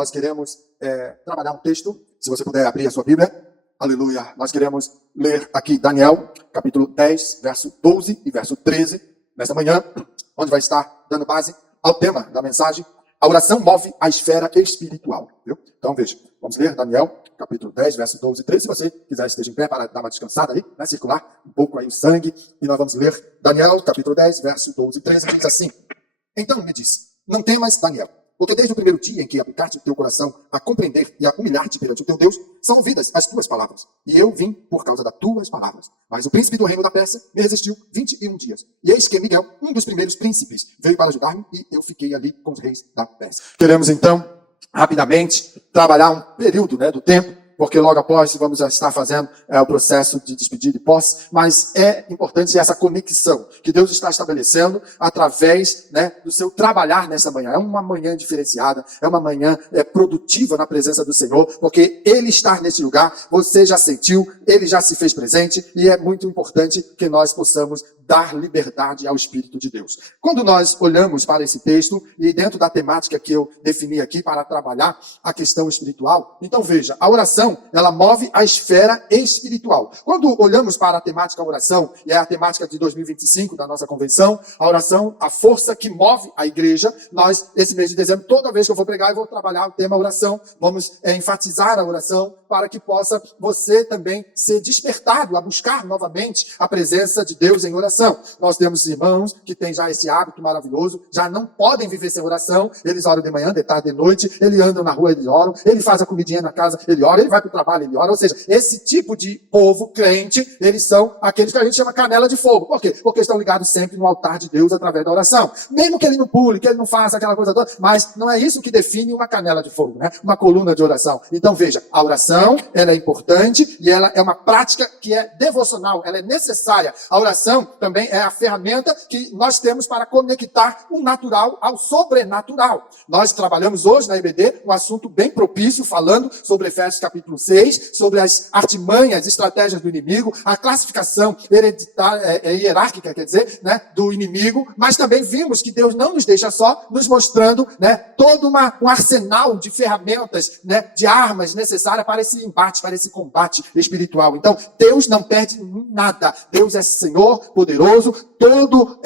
nós queremos trabalhar um texto. Se você puder abrir a sua Bíblia. Aleluia. Nós queremos ler aqui Daniel, capítulo 10, verso 12 e verso 13, nesta manhã, onde vai estar dando base ao tema da mensagem. A oração move a esfera espiritual. Viu? Então veja, vamos ler Daniel, capítulo 10, verso 12 e 13. Se você quiser, esteja em pé para dar uma descansada aí, né? Circular um pouco aí o sangue. E nós vamos ler Daniel, capítulo 10, verso 12 e 13. Diz assim: Então me disse, não temas, Daniel, porque desde o primeiro dia em que aplicaste o teu coração a compreender e a humilhar-te perante o teu Deus, são ouvidas as tuas palavras. E eu vim por causa das tuas palavras. Mas o príncipe do reino da Pérsia me resistiu 21 dias. E eis que Miguel, um dos primeiros príncipes, veio para ajudar-me e eu fiquei ali com os reis da Pérsia. Queremos então, rapidamente, trabalhar um período do tempo, porque logo após vamos estar fazendo o processo de despedir de posse, mas é importante essa conexão que Deus está estabelecendo através do seu trabalhar nessa manhã. É uma manhã diferenciada, é uma manhã produtiva na presença do Senhor, porque Ele está nesse lugar, você já sentiu, Ele já se fez presente, e é muito importante que nós possamos dar liberdade ao Espírito de Deus. Quando nós olhamos para esse texto, e dentro da temática que eu defini aqui para trabalhar a questão espiritual, então veja, a oração, ela move a esfera espiritual. Quando olhamos para a temática oração, e é a temática de 2025 da nossa convenção, a oração, a força que move a igreja, nós, esse mês de dezembro, toda vez que eu vou pregar, eu vou trabalhar o tema oração, vamos enfatizar a oração, para que possa você também ser despertado a buscar novamente a presença de Deus em oração. Nós temos irmãos que têm já esse hábito maravilhoso, já não podem viver sem oração, eles oram de manhã, de tarde, de noite, eles andam na rua, eles oram, ele faz a comidinha na casa, ele ora, ele vai para o trabalho, ele ora. Ou seja, esse tipo de povo crente, eles são aqueles que a gente chama canela de fogo. Por quê? Porque estão ligados sempre no altar de Deus através da oração. Mesmo que ele não pule, que ele não faça aquela coisa toda, mas não é isso que define uma canela de fogo, uma coluna de oração. Então veja, a oração, ela é importante e ela é uma prática que é devocional, ela é necessária. A oração também é a ferramenta que nós temos para conectar o natural ao sobrenatural. Nós trabalhamos hoje na EBD um assunto bem propício, falando sobre Efésios capítulo 6, sobre as artimanhas, estratégias do inimigo, a classificação hereditária, hierárquica, quer dizer, do inimigo, mas também vimos que Deus não nos deixa só, nos mostrando todo um arsenal de ferramentas, de armas necessárias para esse embate, para esse combate espiritual. Então, Deus não perde nada. Deus é Senhor, poderoso, todo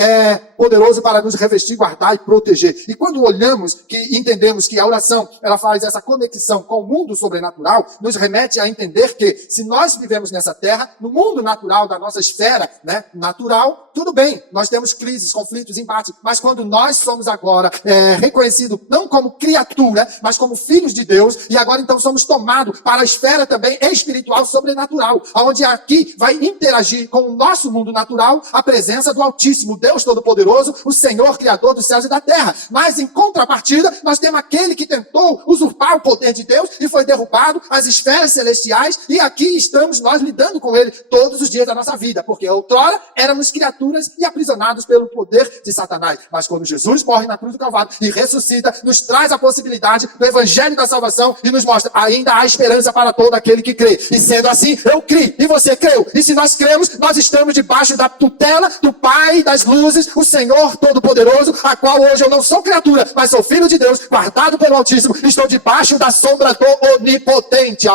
poderoso para nos revestir, guardar e proteger. E quando olhamos, que entendemos que a oração, ela faz essa conexão com o mundo sobrenatural, nos remete a entender que se nós vivemos nessa terra, no mundo natural da nossa esfera, natural, tudo bem, nós temos crises, conflitos, embates, mas quando nós somos agora reconhecidos não como criatura, mas como filhos de Deus, e agora então somos tomados para a esfera também espiritual sobrenatural, onde aqui vai interagir com o nosso mundo natural a presença do Altíssimo, Deus Todo-Poderoso, o Senhor Criador dos céus e da terra. Mas em contrapartida, nós temos aquele que tentou usurpar o poder de Deus e foi derrubado, as esferas celestiais, e aqui estamos nós lidando com ele todos os dias da nossa vida, porque outrora éramos criaturas e aprisionados pelo poder de Satanás. Mas quando Jesus morre na cruz do Calvário e ressuscita, nos traz a possibilidade do Evangelho da salvação e nos mostra, ainda há esperança para todo aquele que crê. E sendo assim, eu criei e você creu. E se nós cremos, nós estamos debaixo da tutela do Pai das luzes, o Senhor Todo-Poderoso, a qual hoje eu não sou criatura, mas sou filho de Deus, guardado pelo Altíssimo, estou debaixo da sombra do Onipotente.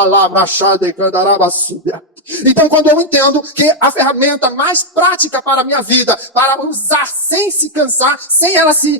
Então, quando eu entendo que a ferramenta mais prática para a minha vida, para usar sem se cansar, sem ela se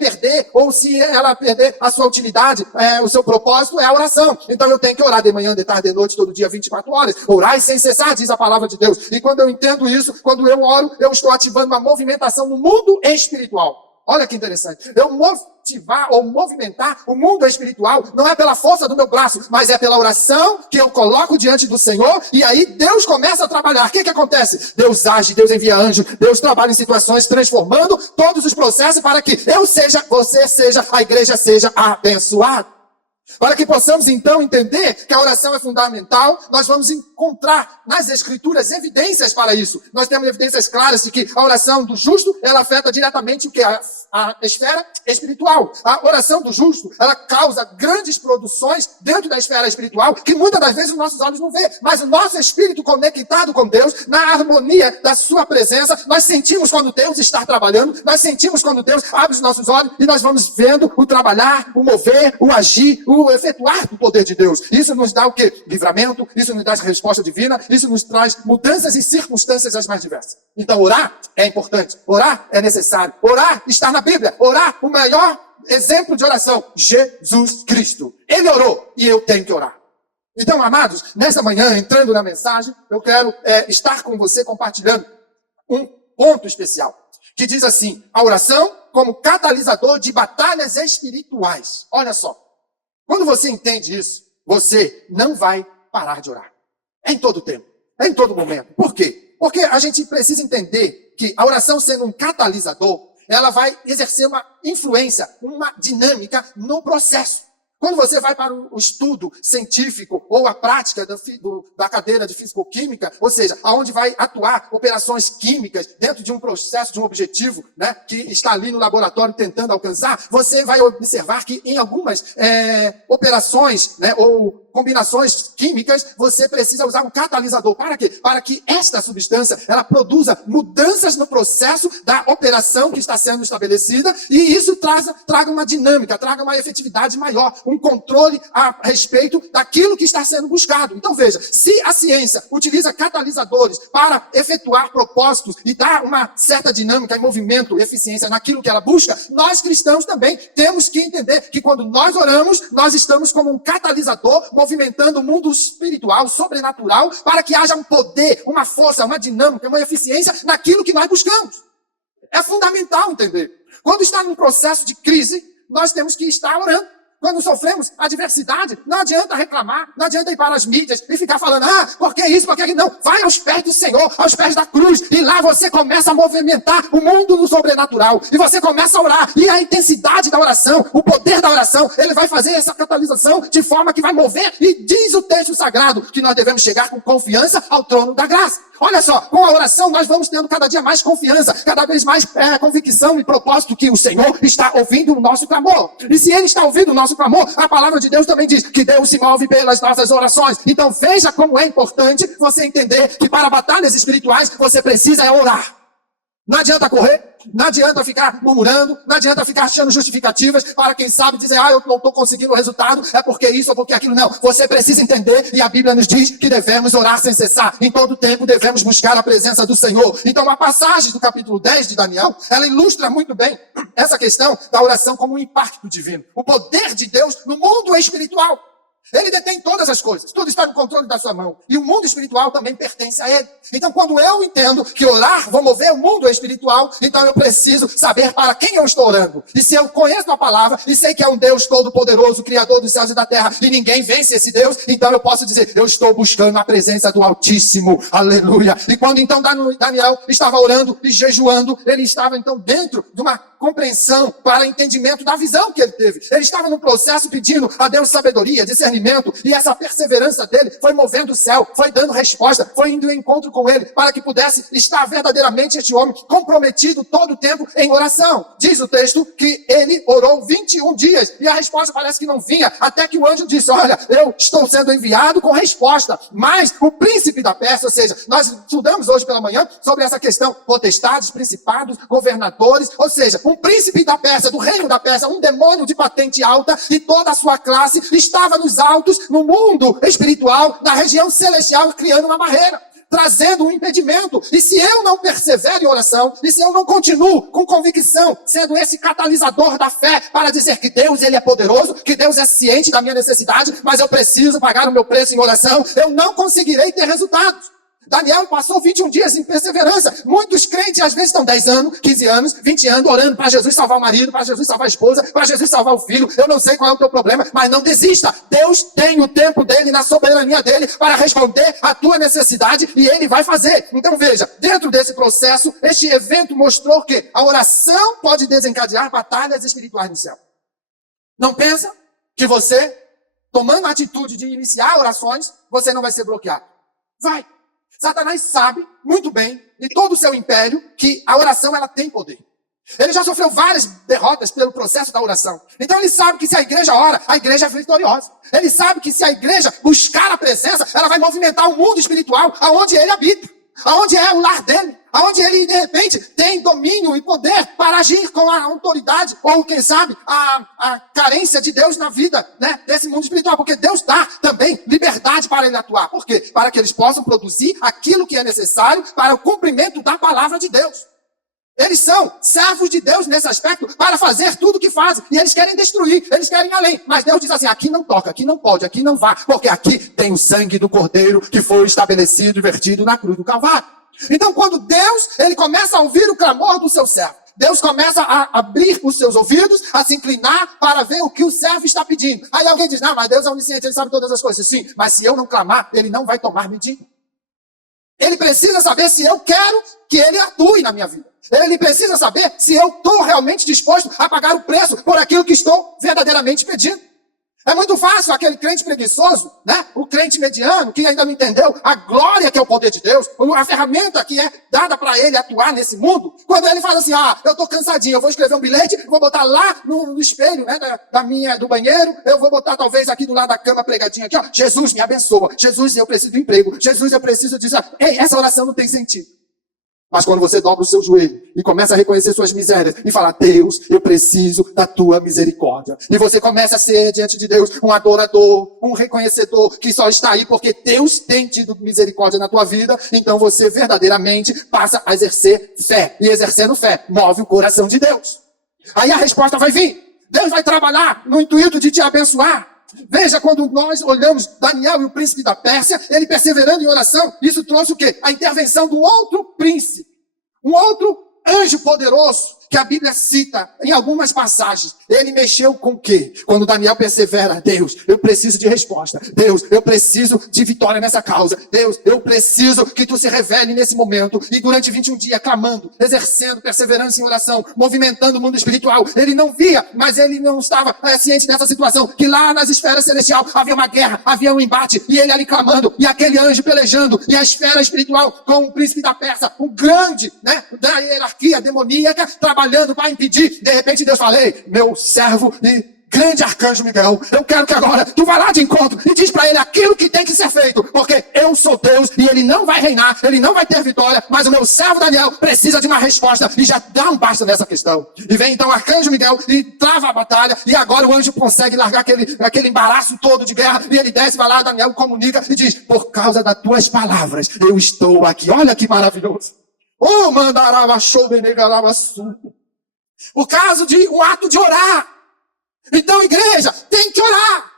perder, ou se ela perder a sua utilidade, o seu propósito, é a oração. Então eu tenho que orar de manhã, de tarde, de noite, todo dia, 24 horas. Orar sem cessar, diz a palavra de Deus. E quando eu entendo isso, quando eu oro, eu estou ativando uma movimentação no mundo espiritual. Olha que interessante. Eu motivar ou movimentar o mundo espiritual não é pela força do meu braço, mas é pela oração que eu coloco diante do Senhor, e aí Deus começa a trabalhar. O que acontece? Deus age, Deus envia anjo, Deus trabalha em situações, transformando todos os processos para que eu seja, você seja, a igreja seja abençoada. Para que possamos então entender que a oração é fundamental, nós vamos encontrar nas Escrituras evidências para isso. Nós temos evidências claras de que a oração do justo, ela afeta diretamente o que? A esfera espiritual. A oração do justo, ela causa grandes produções dentro da esfera espiritual, que muitas das vezes os nossos olhos não vê, mas o nosso espírito conectado com Deus, na harmonia da sua presença, nós sentimos quando Deus está trabalhando, nós sentimos quando Deus abre os nossos olhos e nós vamos vendo o trabalhar, o mover, o agir, o efetuar do poder de Deus. Isso nos dá o quê? Livramento, isso nos dá resposta divina, isso nos traz mudanças e circunstâncias as mais diversas. Então orar é importante, orar é necessário, orar está na Bíblia, orar o maior exemplo de oração, Jesus Cristo. Ele orou e eu tenho que orar. Então, amados, nessa manhã, entrando na mensagem, eu quero estar com você compartilhando um ponto especial, que diz assim, a oração como catalisador de batalhas espirituais. Olha só, quando você entende isso, você não vai parar de orar. É em todo tempo, é em todo momento. Por quê? Porque a gente precisa entender que a oração sendo um catalisador, ela vai exercer uma influência, uma dinâmica no processo. Quando você vai para o estudo científico ou a prática da cadeira de físico-química, ou seja, aonde vai atuar operações químicas dentro de um processo, de um objetivo, né, que está ali no laboratório tentando alcançar, você vai observar que em algumas operações, né, ou combinações químicas, você precisa usar um catalisador. Para quê? Para que esta substância, ela produza mudanças no processo da operação que está sendo estabelecida, e isso traga uma dinâmica, traga uma efetividade maior, um controle a respeito daquilo que está sendo buscado. Então veja, se a ciência utiliza catalisadores para efetuar propósitos e dar uma certa dinâmica e movimento, eficiência naquilo que ela busca, nós cristãos também temos que entender que quando nós oramos, nós estamos como um catalisador, movimentando o mundo espiritual, sobrenatural, para que haja um poder, uma força, uma dinâmica, uma eficiência naquilo que nós buscamos. É fundamental entender. Quando está num processo de crise, nós temos que estar orando. Quando sofremos adversidade, não adianta reclamar, não adianta ir para as mídias e ficar falando, por que isso, por que aquilo? Não, vai aos pés do Senhor, aos pés da cruz, e lá você começa a movimentar o mundo no sobrenatural, e você começa a orar, e a intensidade da oração, o poder da oração, ele vai fazer essa catalisação de forma que vai mover, e diz o texto sagrado, que nós devemos chegar com confiança ao trono da graça. Olha só, com a oração nós vamos tendo cada dia mais confiança, cada vez mais convicção e propósito que o Senhor está ouvindo o nosso clamor. E se Ele está ouvindo o nosso clamor, a palavra de Deus também diz que Deus se move pelas nossas orações. Então veja como é importante você entender que para batalhas espirituais você precisa orar. Não adianta correr, não adianta ficar murmurando, não adianta ficar achando justificativas para quem sabe dizer, eu não estou conseguindo o resultado, é porque isso ou porque aquilo. Não, você precisa entender, e a Bíblia nos diz que devemos orar sem cessar. Em todo tempo devemos buscar a presença do Senhor. Então a passagem do capítulo 10 de Daniel, ela ilustra muito bem essa questão da oração como um impacto divino. O poder de Deus no mundo espiritual. Ele detém todas as coisas, tudo está no controle da sua mão. E o mundo espiritual também pertence a Ele. Então quando eu entendo que orar vai mover o mundo espiritual, então eu preciso saber para quem eu estou orando. E se eu conheço a palavra e sei que é um Deus todo-poderoso, Criador dos céus e da terra, e ninguém vence esse Deus, então eu posso dizer, eu estou buscando a presença do Altíssimo. Aleluia. E quando então Daniel estava orando e jejuando, ele estava então dentro de uma compreensão para entendimento da visão que ele teve. Ele estava no processo pedindo a Deus sabedoria, discernimento, e essa perseverança dele foi movendo o céu, foi dando resposta, foi indo em encontro com ele, para que pudesse estar verdadeiramente este homem comprometido todo o tempo em oração. Diz o texto que ele orou 21 dias, e a resposta parece que não vinha, até que o anjo disse, olha, eu estou sendo enviado com resposta, mas o príncipe da Pérsia, ou seja, nós estudamos hoje pela manhã sobre essa questão, potestades, principados, governadores, ou seja, um príncipe da Pérsia, do reino da Pérsia, um demônio de patente alta, e toda a sua classe estava nos altos, no mundo espiritual, na região celestial, criando uma barreira, trazendo um impedimento. E se eu não persevero em oração, e se eu não continuo com convicção, sendo esse catalisador da fé, para dizer que Deus, Ele é poderoso, que Deus é ciente da minha necessidade, mas eu preciso pagar o meu preço em oração, eu não conseguirei ter resultados. Daniel passou 21 dias em perseverança. Muitos crentes às vezes estão 10 anos, 15 anos, 20 anos orando para Jesus salvar o marido, para Jesus salvar a esposa, para Jesus salvar o filho. Eu não sei qual é o teu problema, mas não desista. Deus tem o tempo dele, na soberania dele, para responder à tua necessidade, e ele vai fazer. Então veja, dentro desse processo, este evento mostrou que a oração pode desencadear batalhas espirituais no céu. Não pensa que você, tomando a atitude de iniciar orações, você não vai ser bloqueado. Vai. Satanás sabe muito bem, em todo o seu império, que a oração ela tem poder. Ele já sofreu várias derrotas pelo processo da oração. Então ele sabe que se a igreja ora, a igreja é vitoriosa. Ele sabe que se a igreja buscar a presença, ela vai movimentar o mundo espiritual aonde ele habita, aonde é o lar dele, aonde ele de repente tem domínio e poder para agir com a autoridade ou quem sabe a carência de Deus na vida, né, desse mundo espiritual. Porque Deus dá também liberdade para ele atuar. Por quê? Para que eles possam produzir aquilo que é necessário para o cumprimento da palavra de Deus. Eles são servos de Deus nesse aspecto para fazer tudo o que fazem. E eles querem destruir, eles querem ir além. Mas Deus diz assim, aqui não toca, aqui não pode, aqui não vá. Porque aqui tem o sangue do Cordeiro que foi estabelecido e vertido na cruz do Calvário. Então quando Deus, ele começa a ouvir o clamor do seu servo. Deus começa a abrir os seus ouvidos, a se inclinar para ver o que o servo está pedindo. Aí alguém diz, não, mas Deus é onisciente, ele sabe todas as coisas. Sim, mas se eu não clamar, ele não vai tomar medida. Ele precisa saber se eu quero que ele atue na minha vida. Ele precisa saber se eu estou realmente disposto a pagar o preço por aquilo que estou verdadeiramente pedindo. É muito fácil aquele crente preguiçoso, né? O crente mediano, que ainda não entendeu a glória que é o poder de Deus, a ferramenta que é dada para ele atuar nesse mundo. Quando ele fala assim, eu estou cansadinho, eu vou escrever um bilhete, vou botar lá no espelho, né, do banheiro, eu vou botar talvez aqui do lado da cama pregadinho aqui, Jesus me abençoa, Jesus eu preciso de emprego, Jesus eu preciso disso. Ei, essa oração não tem sentido. Mas quando você dobra o seu joelho e começa a reconhecer suas misérias e falar, Deus, eu preciso da tua misericórdia. E você começa a ser diante de Deus um adorador, um reconhecedor que só está aí porque Deus tem tido misericórdia na tua vida. Então você verdadeiramente passa a exercer fé. E exercendo fé, move o coração de Deus. Aí a resposta vai vir. Deus vai trabalhar no intuito de te abençoar. Veja, quando nós olhamos Daniel e o príncipe da Pérsia, ele perseverando em oração, isso trouxe o quê? A intervenção do outro príncipe, um outro anjo poderoso, que a Bíblia cita em algumas passagens. Ele mexeu com o quê? Quando Daniel persevera, Deus, eu preciso de resposta. Deus, eu preciso de vitória nessa causa. Deus, eu preciso que tu se revele nesse momento. E durante 21 dias, clamando, exercendo perseverança em oração, movimentando o mundo espiritual. Ele não via, mas ele não estava ciente dessa situação, que lá nas esferas celestiais havia uma guerra, havia um embate, e ele ali clamando, e aquele anjo pelejando, e a esfera espiritual com o príncipe da Pérsia, um grande, né, da hierarquia demoníaca, trabalhando para impedir. De repente Deus fala, ei, meu servo e grande arcanjo Miguel, eu quero que agora tu vá lá de encontro e diz para ele aquilo que tem que ser feito, porque eu sou Deus e ele não vai reinar, ele não vai ter vitória, mas o meu servo Daniel precisa de uma resposta e já dá um basta nessa questão. E vem então o arcanjo Miguel e trava a batalha e agora o anjo consegue largar aquele embaraço todo de guerra e ele desce, vai lá, Daniel comunica e diz, por causa das tuas palavras eu estou aqui. Olha que maravilhoso. Oh, mandarava show de negarava sul. O caso de um ato de orar. Então, igreja, tem que orar.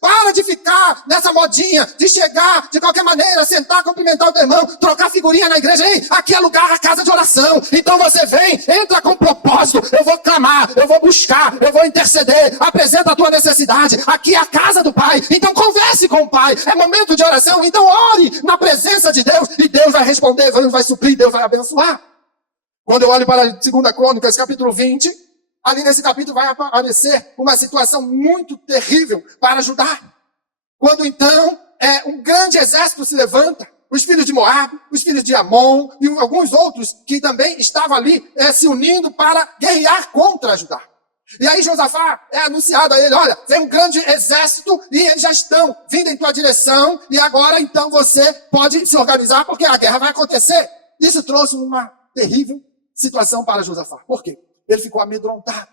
Para de ficar nessa modinha de chegar de qualquer maneira, sentar, cumprimentar o teu irmão, trocar figurinha na igreja. Ei, aqui é lugar, a casa de oração. Então você vem, entra com propósito. Eu vou clamar, eu vou buscar, eu vou interceder. Apresenta a tua necessidade. Aqui é a casa do Pai. Então converse com o Pai. É momento de oração. Então ore na presença de Deus. E Deus vai responder, Deus vai suprir, Deus vai abençoar. Quando eu olho para 2 Crônicas, capítulo 20, ali nesse capítulo vai aparecer uma situação muito terrível para Judá. Quando então um grande exército se levanta, os filhos de Moabe, os filhos de Amon e alguns outros que também estavam ali se unindo para guerrear contra Judá. E aí Josafá é anunciado a ele, olha, vem um grande exército e eles já estão vindo em tua direção e agora então você pode se organizar porque a guerra vai acontecer. Isso trouxe uma terrível situação para Josafá. Por quê? Ele ficou amedrontado.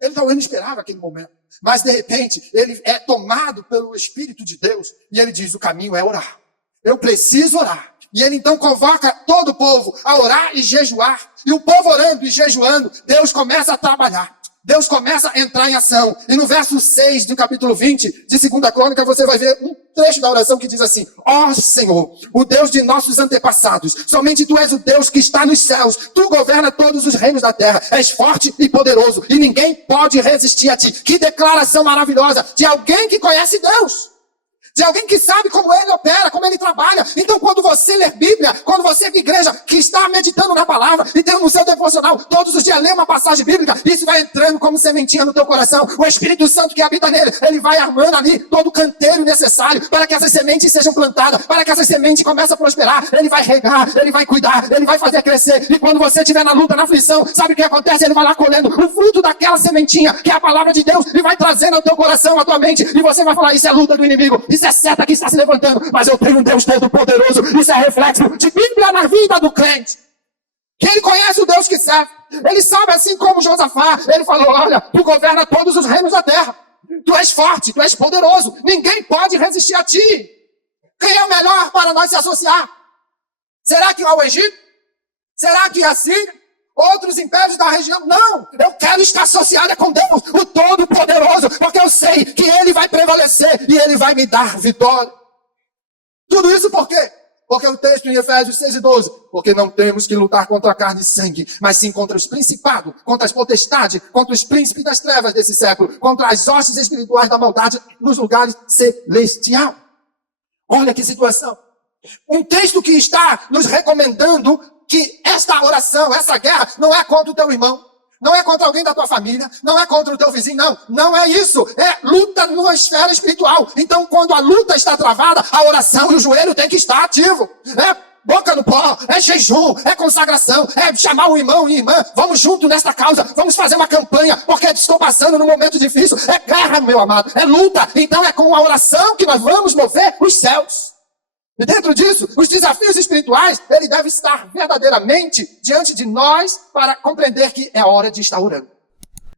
Ele não esperava aquele momento. Mas, de repente, ele é tomado pelo Espírito de Deus. E ele diz, o caminho é orar. Eu preciso orar. E ele então convoca todo o povo a orar e jejuar. E o povo orando e jejuando, Deus começa a trabalhar. Deus começa a entrar em ação. E no verso 6 do capítulo 20 de 2 Crônica, você vai ver um trecho da oração que diz assim, ó Senhor, o Deus de nossos antepassados, somente Tu és o Deus que está nos céus. Tu governa todos os reinos da terra. És forte e poderoso. E ninguém pode resistir a Ti. Que declaração maravilhosa de alguém que conhece Deus. de alguém que sabe como ele opera, como ele trabalha. Então, quando você lê Bíblia, quando você é de igreja, que está meditando na palavra e tem no seu devocional, todos os dias lê uma passagem bíblica, isso vai entrando como sementinha no teu coração. O Espírito Santo que habita nele, ele vai armando ali todo o canteiro necessário para que essas sementes sejam plantadas, para que essas sementes comecem a prosperar. Ele vai regar, ele vai cuidar, ele vai fazer crescer. E quando você estiver na luta, na aflição, sabe o que acontece? Ele vai lá colhendo o fruto daquela sementinha, que é a palavra de Deus, e vai trazendo ao teu coração, à tua mente, e você vai falar, isso é luta do inimigo, isso é seta que está se levantando, mas eu tenho um Deus todo-poderoso. Isso é reflexo de Bíblia na vida do crente, que ele conhece o Deus que serve. Ele sabe, assim como Josafá, ele falou, olha, tu governa todos os reinos da terra, tu és forte, tu és poderoso, ninguém pode resistir a ti. Quem é o melhor para nós se associar? Será que é o Egito? Será que é a Síria? Outros impérios da região? Não, eu quero estar associada com Deus, o Todo-Poderoso, porque eu sei que Ele vai prevalecer e Ele vai me dar vitória. Tudo isso por quê? Porque o texto em Efésios 6:12, porque não temos que lutar contra a carne e sangue, mas sim contra os principados, contra as potestades, contra os príncipes das trevas desse século, contra as hostes espirituais da maldade nos lugares celestiais. Olha que situação. Um texto que está nos recomendando que esta oração, essa guerra, não é contra o teu irmão, não é contra alguém da tua família, não é contra o teu vizinho, não é isso, é luta numa esfera espiritual. Então, quando a luta está travada, a oração e o joelho tem que estar ativo, é boca no pó, é jejum, é consagração, é chamar o irmão e irmã, vamos junto nesta causa, vamos fazer uma campanha, porque estou passando num momento difícil, é guerra, meu amado, é luta. Então é com a oração que nós vamos mover os céus. E dentro disso, os desafios espirituais, ele deve estar verdadeiramente diante de nós para compreender que é hora de estar orando.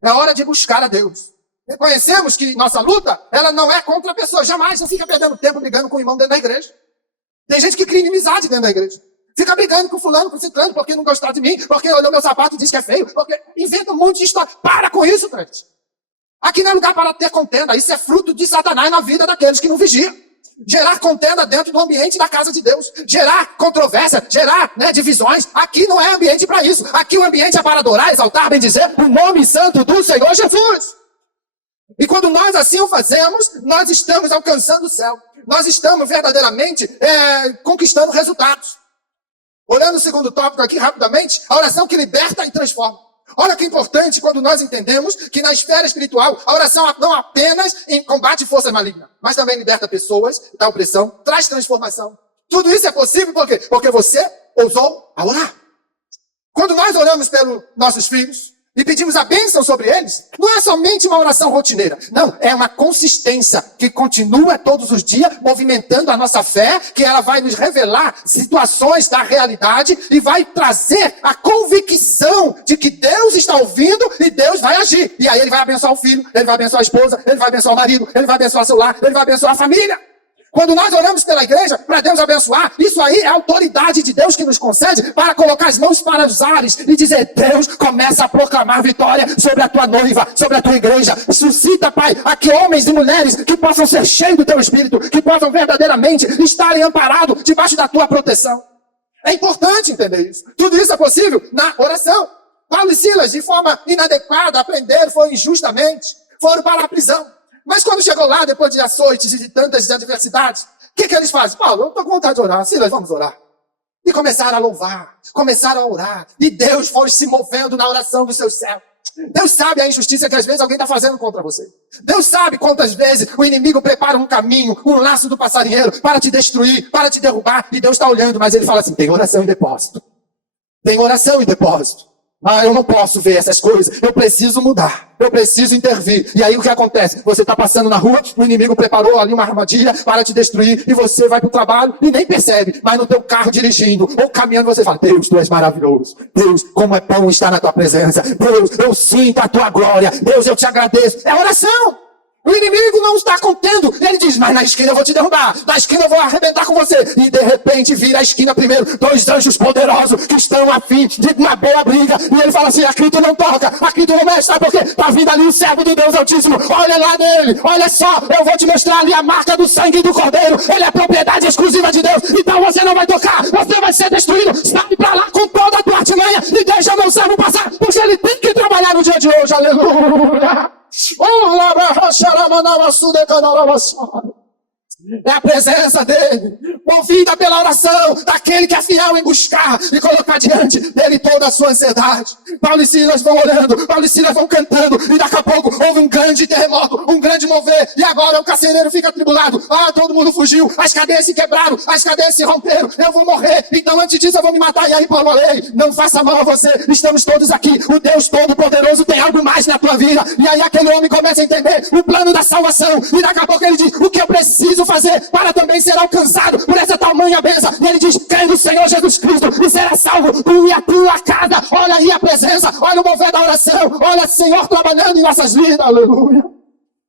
É hora de buscar a Deus. Reconhecemos que nossa luta, ela não é contra a pessoa. Jamais, não fica perdendo tempo brigando com o irmão dentro da igreja. Tem gente que cria inimizade dentro da igreja. Fica brigando com fulano, com ciclano, porque não gostou de mim, porque olhou meu sapato e diz que é feio, porque inventa um monte de história. Para com isso, crente. Aqui não é lugar para ter contenda. Isso é fruto de Satanás na vida daqueles que não vigiam. Gerar contenda dentro do ambiente da casa de Deus. Gerar controvérsia, gerar divisões. Aqui não é ambiente para isso. Aqui o ambiente é para adorar, exaltar, bendizer o nome santo do Senhor Jesus. E quando nós assim o fazemos, nós estamos alcançando o céu. Nós estamos verdadeiramente conquistando resultados. Olhando o segundo tópico aqui rapidamente, a oração que liberta e transforma. Olha que importante quando nós entendemos que na esfera espiritual, a oração não apenas combate força maligna, mas também liberta pessoas da opressão, traz transformação. Tudo isso é possível por quê? Porque você ousou a orar. Quando nós oramos pelos nossos filhos e pedimos a bênção sobre eles, não é somente uma oração rotineira. Não, é uma consistência que continua todos os dias movimentando a nossa fé, que ela vai nos revelar situações da realidade e vai trazer a convicção de que Deus está ouvindo e Deus vai agir. E aí ele vai abençoar o filho, ele vai abençoar a esposa, ele vai abençoar o marido, ele vai abençoar o seu lar, ele vai abençoar a família. Quando nós oramos pela igreja, para Deus abençoar, isso aí é a autoridade de Deus que nos concede para colocar as mãos para os ares e dizer, Deus, começa a proclamar vitória sobre a tua noiva, sobre a tua igreja. Suscita, Pai, aqui homens e mulheres que possam ser cheios do teu Espírito, que possam verdadeiramente estarem amparados debaixo da tua proteção. É importante entender isso. Tudo isso é possível na oração. Paulo e Silas, de forma inadequada, aprenderam, foram injustamente, foram para a prisão. Mas quando chegou lá, depois de açoites e de tantas adversidades, o que eles fazem? Paulo, eu não estou com vontade de orar. Silas, vamos orar. E começaram a louvar, começaram a orar. E Deus foi se movendo na oração dos seus céus. Deus sabe a injustiça que às vezes alguém está fazendo contra você. Deus sabe quantas vezes o inimigo prepara um caminho, um laço do passarinheiro para te destruir, para te derrubar. E Deus está olhando, mas ele fala assim, tem oração em depósito. Tem oração em depósito. Ah, eu não posso ver essas coisas. Eu preciso mudar. Eu preciso intervir. E aí o que acontece? Você está passando na rua, o inimigo preparou ali uma armadilha para te destruir, e você vai para o trabalho e nem percebe. Mas no teu carro dirigindo ou caminhando, você fala, Deus, tu és maravilhoso. Deus, como é bom estar na tua presença. Deus, eu sinto a tua glória. Deus, eu te agradeço. É oração. O inimigo não está contendo. Ele diz, mas na esquina eu vou te derrubar. Na esquina eu vou arrebentar com você. E de repente vira a esquina primeiro. 2 anjos poderosos que estão a fim de uma boa briga. E ele fala assim, aqui tu não toca. Aqui tu não mexe. Sabe por quê? Tá vindo ali o servo do Deus Altíssimo. Olha lá nele. Olha só. Eu vou te mostrar ali a marca do sangue do Cordeiro. Ele é propriedade exclusiva de Deus. Então você não vai tocar. Você vai ser destruído. Sai pra lá com toda a tua artimanha. E deixa meu servo passar. Porque ele tem que trabalhar no dia de hoje. É a presença dele, movida pela oração daquele que é fiel em buscar e colocar diante dele toda a sua ansiedade. Paulo e Silas vão orando, Paulo e Silas vão cantando, e daqui a pouco houve um grande terremoto, um grande mover, e agora o carcereiro fica atribulado. Todo mundo fugiu, as cadeias se quebraram, as cadeias se romperam, eu vou morrer, então antes disso eu vou me matar. E aí Paulo, ei, não faça mal a você, estamos todos aqui, o Deus Todo-Poderoso tem algo mais na tua vida. E aí aquele homem começa a entender o plano da salvação, e daqui a pouco ele diz, o que eu preciso fazer para também ser alcançado por essa tamanha bênção? E ele diz, crê no Senhor Jesus Cristo e será salvo, tu e a tua casa. Olha aí a presença, olha o mover da oração, olha o Senhor trabalhando em nossas vidas, aleluia.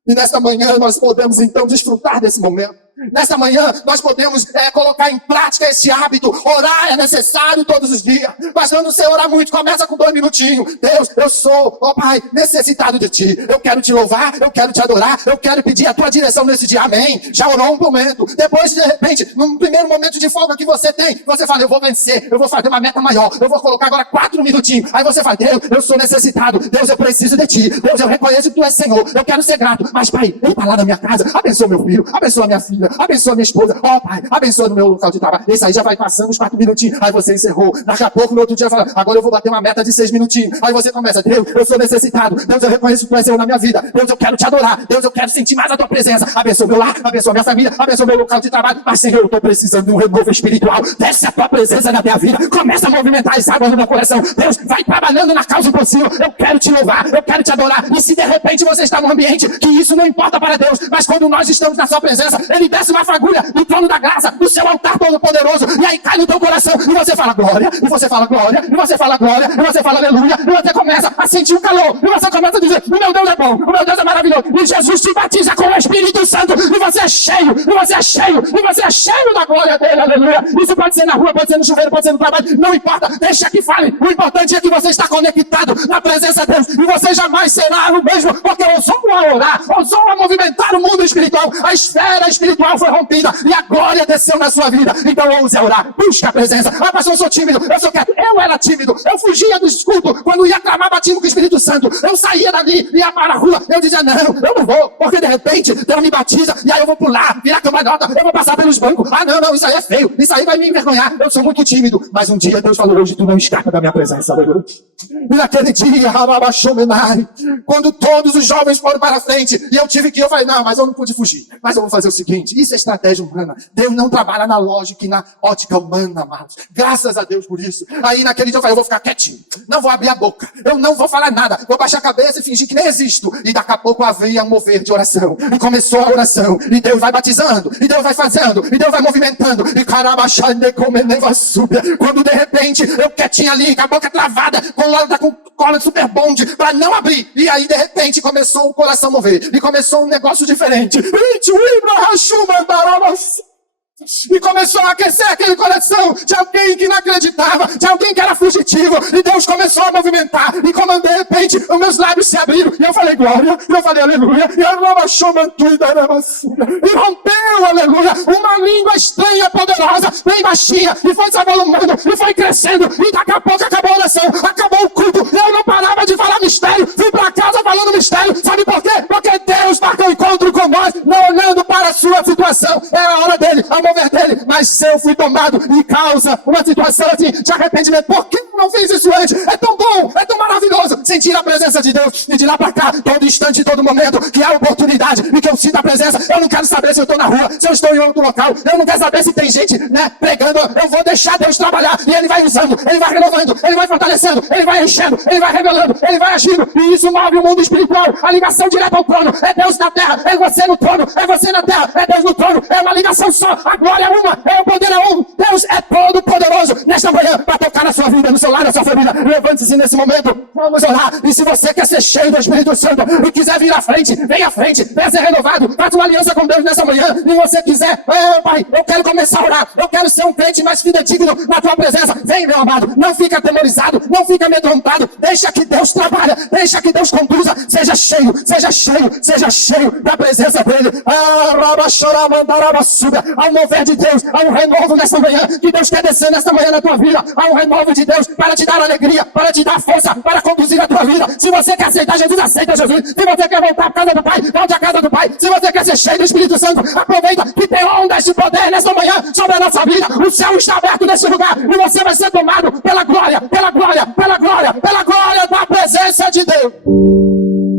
E nesta manhã nós podemos então desfrutar desse momento. Nesta manhã nós podemos colocar em prática esse hábito. Orar é necessário todos os dias. Mas quando você orar muito, começa com 2 minutinhos. Deus, eu sou, Pai, necessitado de Ti. Eu quero Te louvar, eu quero Te adorar, eu quero pedir a Tua direção nesse dia. Amém. Já orou um momento. Depois, de repente, num primeiro momento de folga que você tem, você fala, eu vou vencer, eu vou fazer uma meta maior, eu vou colocar agora 4 minutinhos. Aí você fala, Deus, eu sou necessitado. Deus, eu preciso de Ti. Deus, eu reconheço que Tu és Senhor. Eu quero ser grato. Mas, Pai, vem para lá na minha casa. Abençoa meu filho, abençoa minha filha, abençoa minha esposa, Pai, abençoa no meu local de trabalho. Esse aí já vai passando os 4 minutinhos, aí você encerrou. Daqui a pouco, no outro dia, fala, agora eu vou bater uma meta de 6 minutinhos. Aí você começa, Deus, eu sou necessitado. Deus, eu reconheço que Tu és Senhor na minha vida. Deus, eu quero Te adorar. Deus, eu quero sentir mais a Tua presença. Abençoa meu lar, abençoa minha família, abençoa meu local de trabalho. Mas, Senhor, eu estou precisando de um renovo espiritual. Desce a Tua presença na minha vida. Começa a movimentar as águas no meu coração. Deus, vai trabalhando na causa impossível. Eu quero Te louvar, eu quero Te adorar. E se de repente você está num ambiente que isso não importa para Deus, mas quando nós estamos na Sua presença, Ele desce uma fagulha do trono da graça, do seu altar todo-poderoso, e aí cai no teu coração, e você fala glória, e você fala glória, e você fala glória, e você fala aleluia, e você começa a sentir um calor, e você começa a dizer, o meu Deus é bom, o meu Deus é maravilhoso, e Jesus te batiza com o Espírito Santo, e você é cheio, e você é cheio, e você é cheio da glória dele, aleluia. Isso pode ser na rua, pode ser no chuveiro, pode ser no trabalho, não importa, deixa que fale, o importante é que você está conectado na presença de Deus, e você jamais será o mesmo, porque ousou a orar, ousou a movimentar o mundo espiritual, a esfera espiritual foi rompida, e a glória desceu na sua vida. Então ouse a orar, busca a presença. Pastor, eu sou tímido, eu sou quieto. Eu era tímido, eu fugia do escudo. Quando ia clamar batismo com o Espírito Santo, eu saía dali, ia para a rua, eu dizia, não, eu não vou, porque de repente Deus me batiza, e aí eu vou pular, virar cambalhota, eu vou passar pelos bancos. Não, isso aí é feio, isso aí vai me envergonhar, eu sou muito tímido. Mas um dia Deus falou, hoje tu não escapa da minha presença. E naquele dia, quando todos os jovens foram para a frente, e eu tive que ir, eu falei, não, mas eu não pude fugir, mas eu vou fazer o seguinte, isso é estratégia humana. Deus não trabalha na lógica e na ótica humana, amados. Graças a Deus por isso. Aí naquele dia eu falei, eu vou ficar quietinho, não vou abrir a boca, eu não vou falar nada, vou baixar a cabeça e fingir que nem existo. E daqui a pouco havia um mover de oração, e começou a oração, e Deus vai batizando, e Deus vai fazendo, e Deus vai movimentando, e carabachande comeneva subia. Quando de repente eu quietinho ali, com a boca travada, com cola de super bonde, pra não abrir. E aí de repente começou o coração a mover, e começou um negócio diferente. E começou a aquecer aquele coração de alguém que não acreditava, de alguém que era fugitivo, e Deus começou a movimentar, e como de repente os meus lábios se abriram, e eu falei glória, e eu falei aleluia, e rompeu, aleluia, uma língua estranha, poderosa, bem baixinha, e foi se avolumando, e foi crescendo, e daqui a pouco acabou a oração, acabou o culto, eu não parava de falar mistério, fui pra casa falando mistério, sabe por quê? Porque Deus marca um encontro com nós, não olhando para a sua situação, é a hora dele, a mover dele, mas eu fui tomado e causa uma situação assim, de arrependimento. Por que eu não fiz isso antes? É tão bom, é tão maravilhoso sentir a presença de Deus, e de lá pra cá, todo instante, todo momento, que há oportunidade, e que eu sinto a presença. Eu não quero saber se eu estou na rua, se eu estou em outro local, eu não quero saber se tem gente, pregando. Eu vou deixar Deus trabalhar, e Ele vai usando, Ele vai renovando, Ele vai fortalecendo, Ele vai enchendo, Ele vai revelando, Ele vai agindo, e isso move o mundo espiritual, a ligação direta ao trono, é Deus na terra, é você no trono, é você na terra, é Deus no trono, é uma ligação só, a glória é uma, é o poder é um, Deus é todo poderoso nesta manhã, para tocar na sua vida, no seu lar, na sua família. Levante-se nesse momento, vamos orar, e se você quer ser cheio do Espírito Santo, e quiser vir à frente, venha ser renovado, faça uma aliança com Deus nessa manhã, e você quiser, Pai, eu quero começar a orar, eu quero ser um crente mais fidedigno na tua presença, vem meu amado, não fica atemorizado, não fica amedrontado, deixa que Deus trabalha, deixa que Deus conduza, seja cheio, seja cheio, seja cheio da presença dele. Ao mover de Deus, há um renovo nessa manhã, que Deus quer descer nessa manhã na tua vida, há um renovo de Deus para te dar alegria, para te dar força, para conduzir a tua vida. Se você quer aceitar Jesus, aceita Jesus. Se você quer voltar para a casa do Pai, volte à casa do Pai. Se você quer ser cheio do Espírito Santo, aproveita que tem ondas de poder nessa manhã sobre a nossa vida. O céu está aberto nesse lugar e você vai ser tomado pela glória, pela glória, pela glória, pela glória da presença de Deus.